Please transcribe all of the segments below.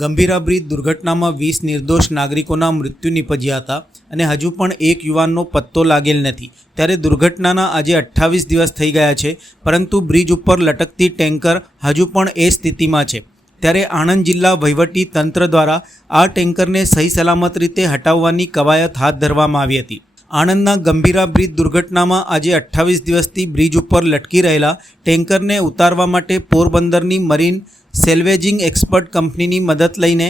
Gambhira bridge દુર્ઘટનામાં 20 નિર્દોષ નાગરિકોના મૃત્યુ નિપજ્યા હતા અને હજુ પણ એક યુવાનનો પત્તો લાગેલ નથી। ત્યારે દુર્ઘટનાના આજે 28 દિવસ થઈ ગયા છે, પરંતુ બ્રિજ ઉપર લટકતી ટેન્કર હજુ પણ એ સ્થિતિમાં છે। ત્યારે આણંદ જિલ્લા વહીવટી તંત્ર દ્વારા આ ટેન્કરને સહી સલામત રીતે હટાવવાની કવાયત હાથ ધરવામાં આવી હતી। આણંદના ગંભીરા બ્રિજ દુર્ઘટનામાં આજે 28 દિવસથી બ્રિજ ઉપર લટકી રહેલા ટેન્કરને ઉતારવા માટે પોરબંદરની મરીન સેલ્વેજિંગ એક્સપર્ટ કંપનીની મદદ લઈને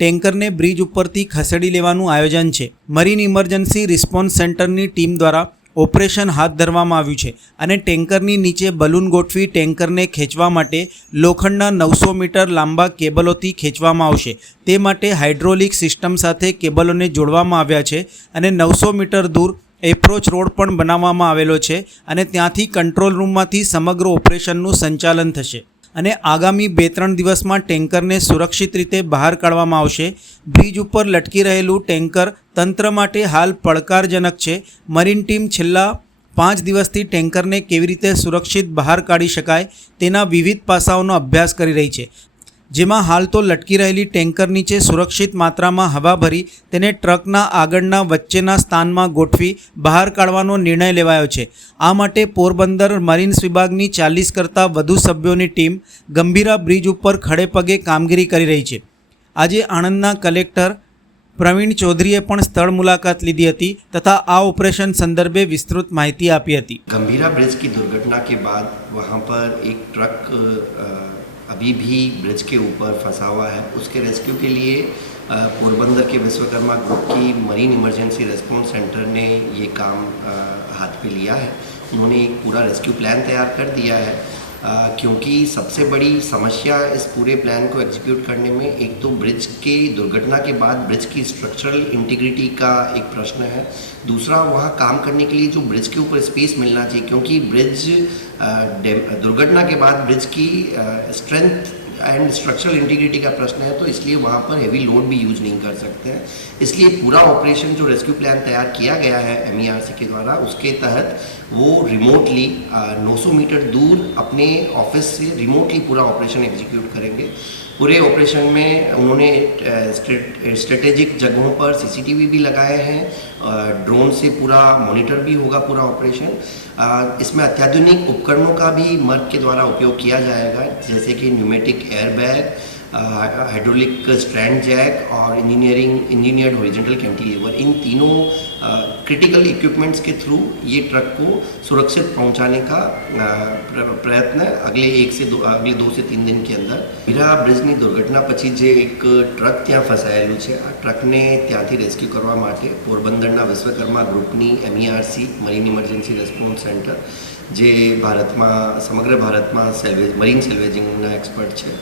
ટેન્કરને બ્રિજ ઉપરથી ખસેડી લેવાનું આયોજન છે। મરીન ઇમરજન્સી રિસ્પોન્સ સેન્ટરની ટીમ દ્વારા ઓપરેશન હાથ ધરવામાં આવ્યું છે અને ટેન્કરની નીચે બલૂન ગોઠવી ટેન્કરને ખેંચવા માટે લોખંડના 900 મીટર લાંબા કેબલોથી ખેંચવામાં આવશે। તે માટે હાઇડ્રોલિક સિસ્ટમ સાથે કેબલોને જોડવામાં આવ્યા છે અને 900 મીટર દૂર એપ્રોચ રોડ પણ બનાવવામાં આવેલો છે અને ત્યાંથી કંટ્રોલ રૂમમાંથી સમગ્ર ઓપરેશનનું સંચાલન થશે અને આગામી 2-3 દિવસમાં ટેન્કરને સુરક્ષિત રીતે બહાર કાઢવામાં આવશે। બ્રિજ ઉપર લટકી રહેલું ટેન્કર તંત્ર માટે હાલ પડકારજનક છે। મરીન ટીમ છેલ્લા 5 દિવસથી ટેન્કરને કેવી રીતે સુરક્ષિત બહાર કાઢી શકાય તેના વિવિધ પાસાઓનો અભ્યાસ કરી રહી છે, જેમાં હાલ તો લટકી રહેલી ટેન્કર નીચે સુરક્ષિત માત્રામાં હવા ભરી તેને ટ્રકના આગળના વચ્ચેના સ્થાનમાં ગોઠવી બહાર કાઢવાનો નિર્ણય લેવાયો છે। આ માટે પોરબંદર મરીન્સ વિભાગની 40 કરતાં વધુ સભ્યોની ટીમ ગંભીરા બ્રિજ ઉપર ખડે પગે કામગીરી કરી રહી છે। આજે આણંદના કલેક્ટર પ્રવીણ ચૌધરીએ પણ સ્થળ મુલાકાત લીધી હતી તથા આ ઓપરેશન સંદર્ભે વિસ્તૃત માહિતી આપી હતી। गंभीरा ब्रिज की दुर्घटना के बाद वहाँ पर एक ट्रक अभी भी ब्रिज के ऊपर फंसा हुआ है। उसके रेस्क्यू के लिए पोरबंदर के विश्वकर्मा ग्रुप की मरीन इमरजेंसी रेस्पॉन्स सेंटर ने ये काम हाथ पे लिया है। उन्होंने एक पूरा रेस्क्यू प्लान तैयार कर दिया है, क्योंकि सबसे बड़ी समस्या इस पूरे प्लान को एग्जीक्यूट करने में एक तो ब्रिज के दुर्घटना के बाद ब्रिज की स्ट्रक्चरल इंटीग्रिटी का एक प्रश्न है। दूसरा, वहाँ काम करने के लिए जो ब्रिज के ऊपर स्पेस मिलना चाहिए, क्योंकि ब्रिज दुर्घटना के बाद ब्रिज की स्ट्रेंथ एंड स्ट्रक्चरल इंटीग्रिटी का प्रश्न है, तो इसलिए वहाँ पर हेवी लोड भी यूज नहीं कर सकते हैं। इसलिए पूरा ऑपरेशन जो रेस्क्यू प्लान तैयार किया गया है MERC के द्वारा, उसके तहत वो रिमोटली 900 मीटर दूर अपने ऑफिस से रिमोटली पूरा ऑपरेशन एग्जीक्यूट करेंगे। पूरे ऑपरेशन में उन्होंने स्ट्रेटेजिक जगहों पर CCTV भी लगाए हैं, ड्रोन से पूरा मॉनिटर भी होगा पूरा ऑपरेशन। इसमें अत्याधुनिक उपकरणों का भी मर्ग के द्वारा उपयोग किया जाएगा, जैसे कि pneumatic airbag, hydraulic strand jack और इंजीनियर्ड हॉरिजॉन्टल कैंटिलीवर। इन तीनों क्रिटिकल इक्विपमेंट्स के थ्रू ये ट्रक को सुरक्षित पहुंचाने का प्रयत्न अगले 2 से 3 दिन के अंदर। ગંભીરા બ્રિજની દુર્ઘટના પછી જે એક ટ્રક ત્યાં ફસાયેલું છે, આ ટ્રકને ત્યાંથી રેસ્ક્યુ કરવા માટે પોરબંદરના વિશ્વકર્મા ગ્રુપની MERC marine emergency response centre, જે ભારતમાં સમગ્ર ભારતમાં મરીન સેલ્વેજિંગના એક્સપર્ટ છે,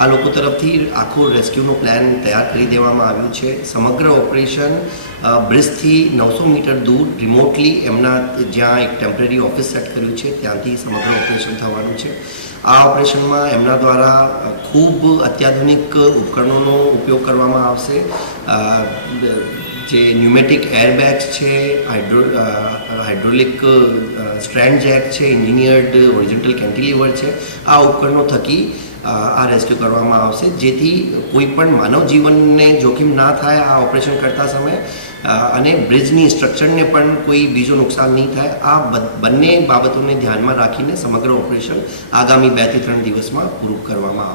આ લોકો તરફથી આખો રેસ્ક્યુનો પ્લાન તૈયાર કરી દેવામાં આવ્યું છે। સમગ્ર ઓપરેશન બ્રિજથી 900 મીટર દૂર રિમોટલી એમના જ્યાં એક ટેમ્પરરી ઓફિસ સેટ કર્યું છે ત્યાંથી સમગ્ર ઓપરેશન થવાનું છે। આ ઓપરેશનમાં એમના દ્વારા ખૂબ અત્યાધુનિક ઉપકરણોનો ઉપયોગ કરવામાં આવશે, જે ન્યુમેટિક એરબેગ્સ છે, હાઇડ્રોલિક સ્ટ્રેન્ડ જેક છે, ઇન્જિનિયર્ડ હોરિઝોન્ટલ કેન્ટિલીવર છે, આ ઉપકરણો થકી આ રેસ્ક્યુ કરવામાં આવશે, જેથી કોઈ પણ માનવ જીવનને જોખમ ના થાય આ ઓપરેશન કરતા સમયે, અને બ્રિજની સ્ટ્રક્ચરને પણ કોઈ બીજું નુકસાન નહીં થાય। આ બંને બાબતોને ધ્યાનમાં રાખીને સમગ્ર ઓપરેશન આગામી 2 થી 3 દિવસમાં પૂરું કરવામાં આવશે।